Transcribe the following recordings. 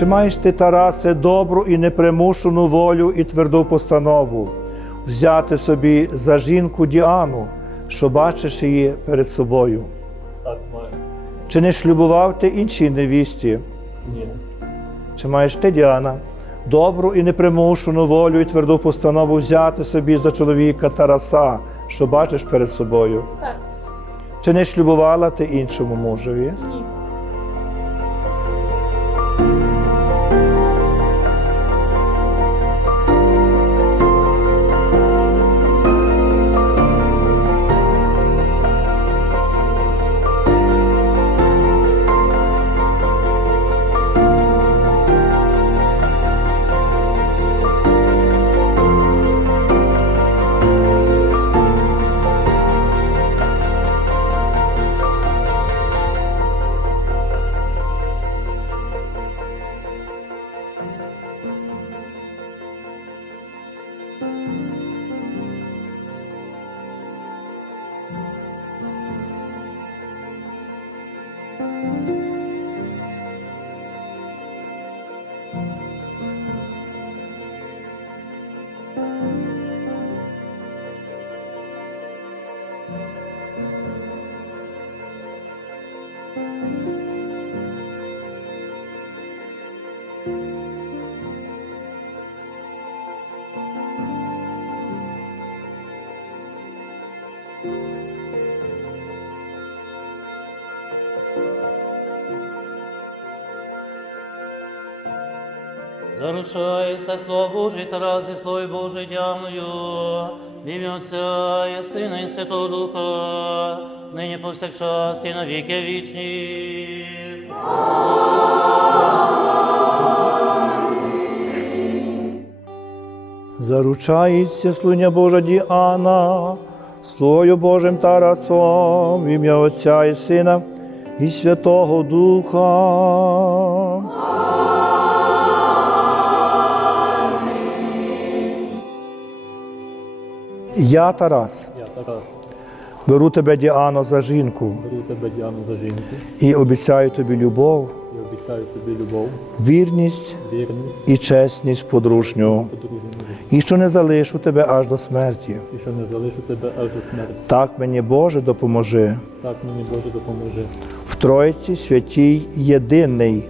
Чи маєш ти, Тарасе, добру і непримушену волю і тверду постанову взяти собі за жінку Діану, що бачиш її перед собою? Так, маю. Чи не шлюбував ти іншій невісті? Ні. Чи маєш ти, Діана, добру і непримушену волю і тверду постанову взяти собі за чоловіка Тараса, що бачиш перед собою? Так. Чи не шлюбувала ти іншому мужеві? Ні. Заручається Слово Боже, Тарас і Слово Боже дявною, в ім'я Отця і Сина і Святого Духа, нині повсякчас і на віки вічні. Заручається слуня Божа Діана, Словою Божим Тарасом, в ім'я Отця і Сина і Святого Духа. Я, Тарас, Я Тарас, беру тебе, Діано, за жінку беру тебе Діану за жінку і обіцяю тобі любов, і обіцяю тобі любов, вірність вірність, і чесність подружню, і що не залишу тебе аж до смерті. і що не залишу тебе аж до смерті. Так мені Боже допоможи. Так мені Боже допоможи. в Тройці святій єдиний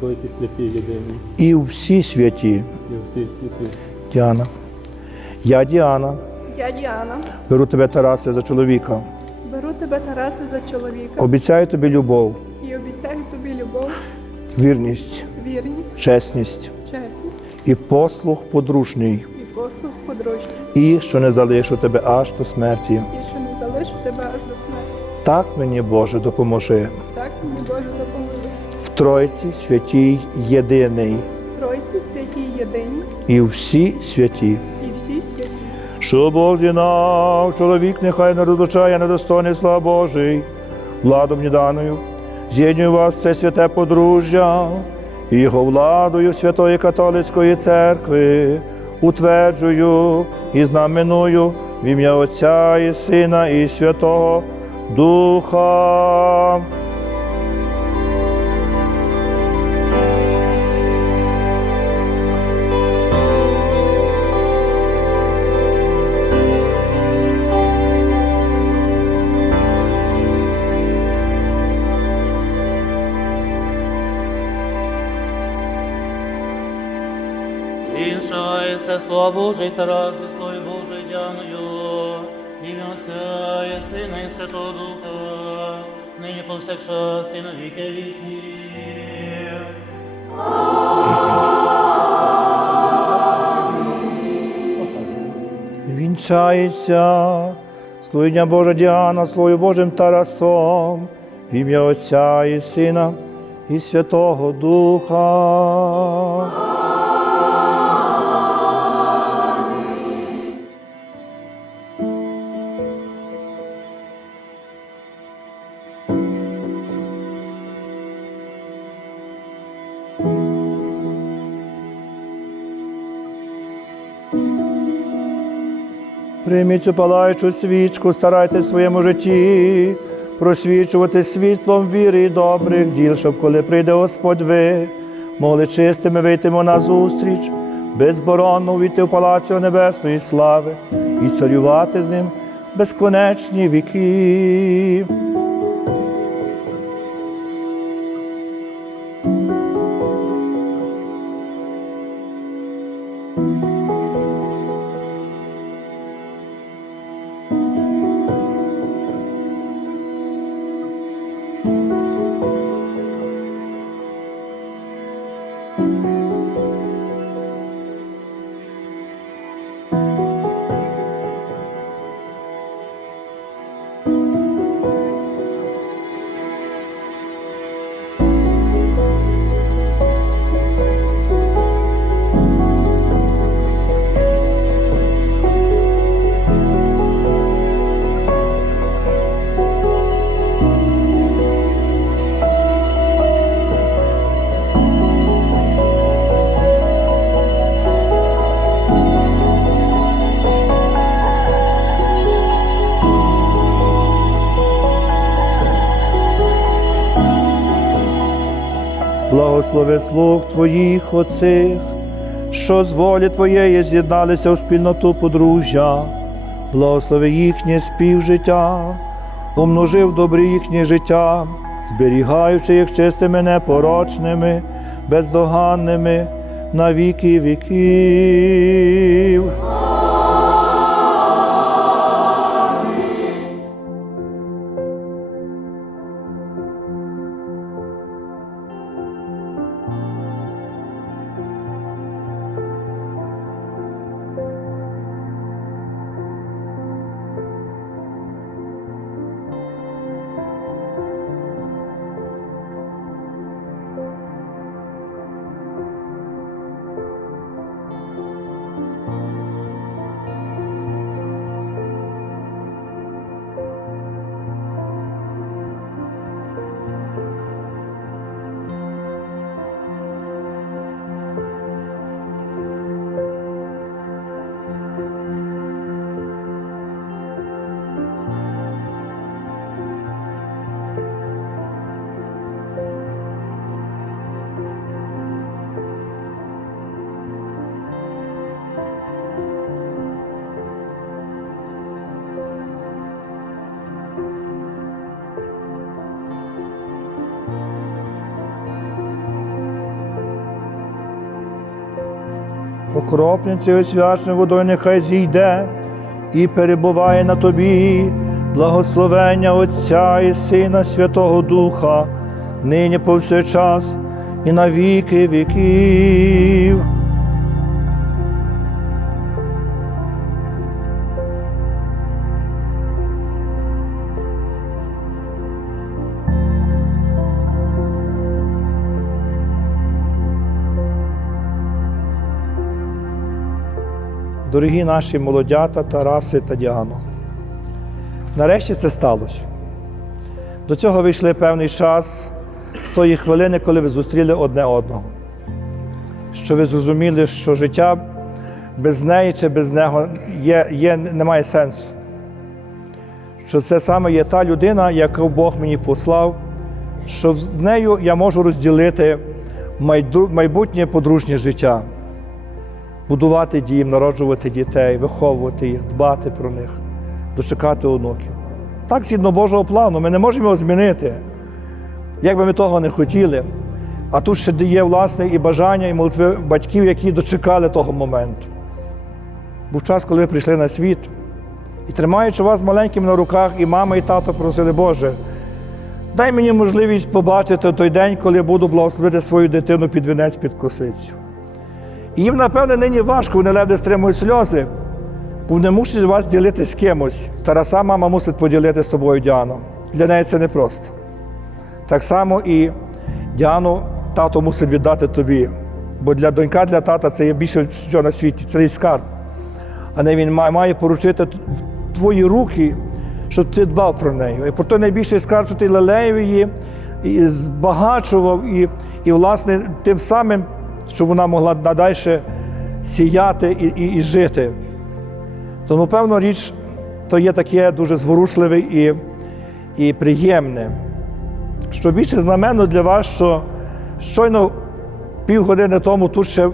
Тройці святі єдині і всі святі. і всі святі. Діана. Я, Діана, Я Діана. беру тебе, Тарасе, за чоловіка. Беру тебе, Тарасе, за чоловіка Обіцяю тобі любов, і обіцяю тобі любов, вірність, вірність, чесність чесність і послуг подружній, і послуг подружній. і що не залишу тебе аж до смерті. І що не залишу тебе аж до смерті. Так мені, Боже, допоможи. Так мені Боже допоможи. В Тройці святій єдиний Тройці святі єдині і всі святі. і всі святі. Що Бог зінав, чоловік нехай не розлучає недостойний слава Божий, владом неданою, з'єднюю вас це святе подружжя, і його владою Святої Католицької церкви, утверджую і знаменую в ім'я Отця і Сина, і Святого Духа. Вінчається Слово Боже, Тарас і Слово Боже дяною, ім'я Отця і Сина і Святого Духа, нині повсякчас і на віки вічні. Вінчається слугиня Божа Діана, Словою Божим Тарасом, ім'я Отця і Сина і Святого Духа. Прийміть цю палаючу свічку, старайтесь в своєму житті просвічувати світлом віри і добрих діл, щоб коли прийде Господь ви, могли чистими вийтимо на зустріч, безборонно увійти в палац небесної слави і царювати з ним безконечні віки. Благослови слуг Твоїх оцих, що з волі Твоєї з'єдналися у спільноту подружжя, благослови їхнє співжиття, умножив добрі їхнє життя, зберігаючи їх чистими, непорочними, бездоганними на віки віків. Окропницею освяченою водою нехай зійде і перебуває на тобі благословення Отця і Сина Святого Духа, нині повсякчас і на віки віків. Дорогі наші молодята Тараси та Діано, нарешті це сталося. До цього вийшли певний час з тої хвилини, коли ви зустріли одне одного. Що ви зрозуміли, що життя без неї чи без нього є, є, немає сенсу. Що це саме є та людина, яку Бог мені послав, що з нею я можу розділити майбутнє подружнє життя будувати дім, народжувати дітей, виховувати їх, дбати про них, дочекати онуків. Так, згідно Божого плану, ми не можемо його змінити, як би ми того не хотіли. А тут ще є власне і бажання, і молитви батьків, які дочекали того моменту. Був час, коли ви прийшли на світ, і тримаючи вас маленьким на руках, і мама, і тато просили, Боже, дай мені можливість побачити той день, коли я буду благословити свою дитину під вінець під косицю. І їм, напевне, нині важко, вони ледве стримують сльози, бо вони мусять вас ділити з кимось. Тараса мама мусить поділити з тобою Діану. Для неї це непросто. Так само і Діану тато мусить віддати тобі. Бо для донька, для тата це є більше що на світі, це скарб. А не він має поручити в твої руки, щоб ти дбав про неї. І про той найбільший скарб, що ти лелеїв її, і збагачував, і, і власне, тим самим, щоб вона могла надальше сіяти і, і, і жити. Тому, певно, річ, то є таке дуже зворушливе і, і приємне. Що більше знаменно для вас, що щойно півгодини тому тут ще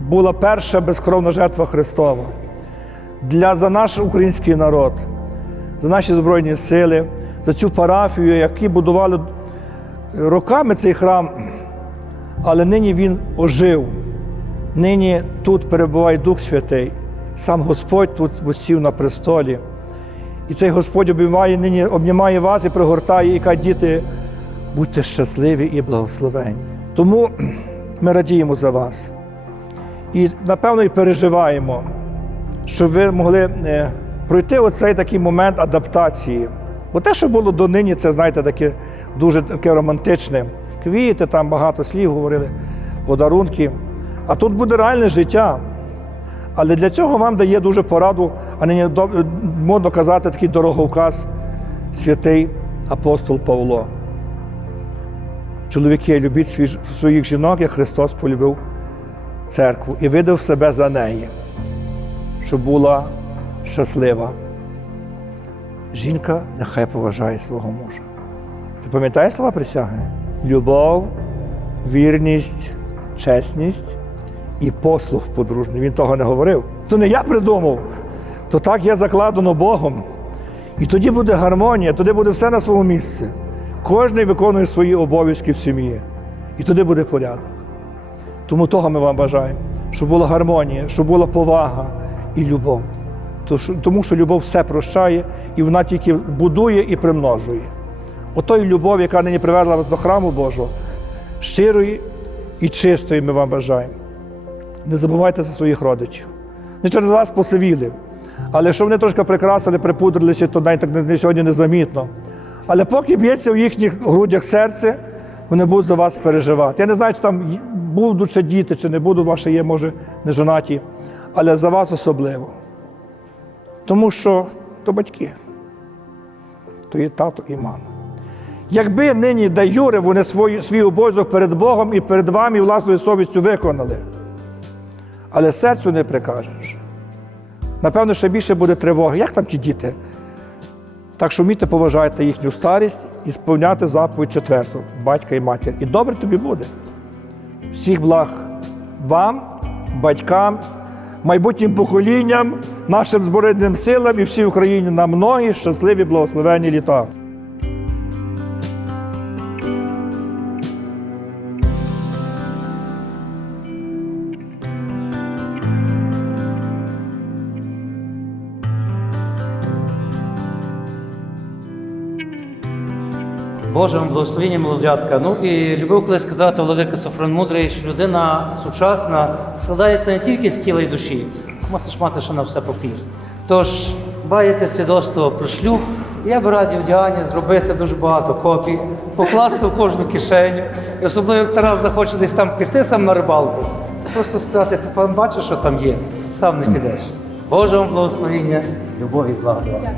була перша безкровна жертва Христова для за наш український народ, за наші Збройні сили, за цю парафію, які будували роками цей храм, але нині він ожив. Нині тут перебуває Дух Святий, сам Господь тут восів на престолі. І цей Господь обіймає, нині обнімає вас і пригортає, і каже, діти, будьте щасливі і благословенні. Тому ми радіємо за вас. І, напевно, і переживаємо, щоб ви могли е, пройти оцей такий момент адаптації. Бо те, що було до нині, це, знаєте, таке дуже таке романтичне. Квіти, там багато слів говорили, подарунки. А тут буде реальне життя. Але для цього вам дає дуже пораду, а до- модно казати такий дороговказ святий апостол Павло. Чоловіки, любіть своїх жінок, як Христос полюбив церкву і видав себе за неї, щоб була щаслива. Жінка нехай поважає свого мужа. Ти пам'ятаєш слова присяги? Любов, вірність, чесність і послуг подружний. Він того не говорив. То не я придумав, то так є закладено Богом. І тоді буде гармонія, тоді буде все на своєму місці. Кожен виконує свої обов'язки в сім'ї. І тоді буде порядок. Тому того ми вам бажаємо, щоб була гармонія, щоб була повага і любов. Тому що любов все прощає, і вона тільки будує і примножує. Отої любов, яка нині привела вас до храму Божого, щирої і чистої ми вам бажаємо. Не забувайте за своїх родичів. Не через вас посивіли. Але що вони трошки прикрасили, припудрилися, то навіть так не- сьогодні незамітно. Але поки б'ється в їхніх грудях серце, вони будуть за вас переживати. Я не знаю, чи там будуть ще діти, чи не будуть, ваші є, може, не жонаті, але за вас особливо. Тому що то батьки, то є тато і мама. Якби нині де Юре вони свій, свій обов'язок перед Богом і перед вами власною совістю виконали, але серцю не прикажеш. Напевно, ще більше буде тривоги. Як там ті діти? Так що вмійте поважати їхню старість і сповняти заповідь четверту батька і матір. І добре тобі буде. Всіх благ вам, батькам, майбутнім поколінням, нашим збройним силам і всій Україні на многі щасливі благословенні літа. Божим благословенням молодятка. Ну і любив колись сказати Владика Софрон Мудрий, що людина сучасна складається не тільки з тіла й душі, мусиш мати ще на все папір. Тож баєте свідоцтво про шлюб. Я би радив Діані зробити дуже багато копій, покласти в кожну кишеню. І особливо, як Тарас захоче десь там піти сам на рибалку, просто сказати, ти бачиш, що там є, сам не підеш. Боже вам благословення, любові і злагоди.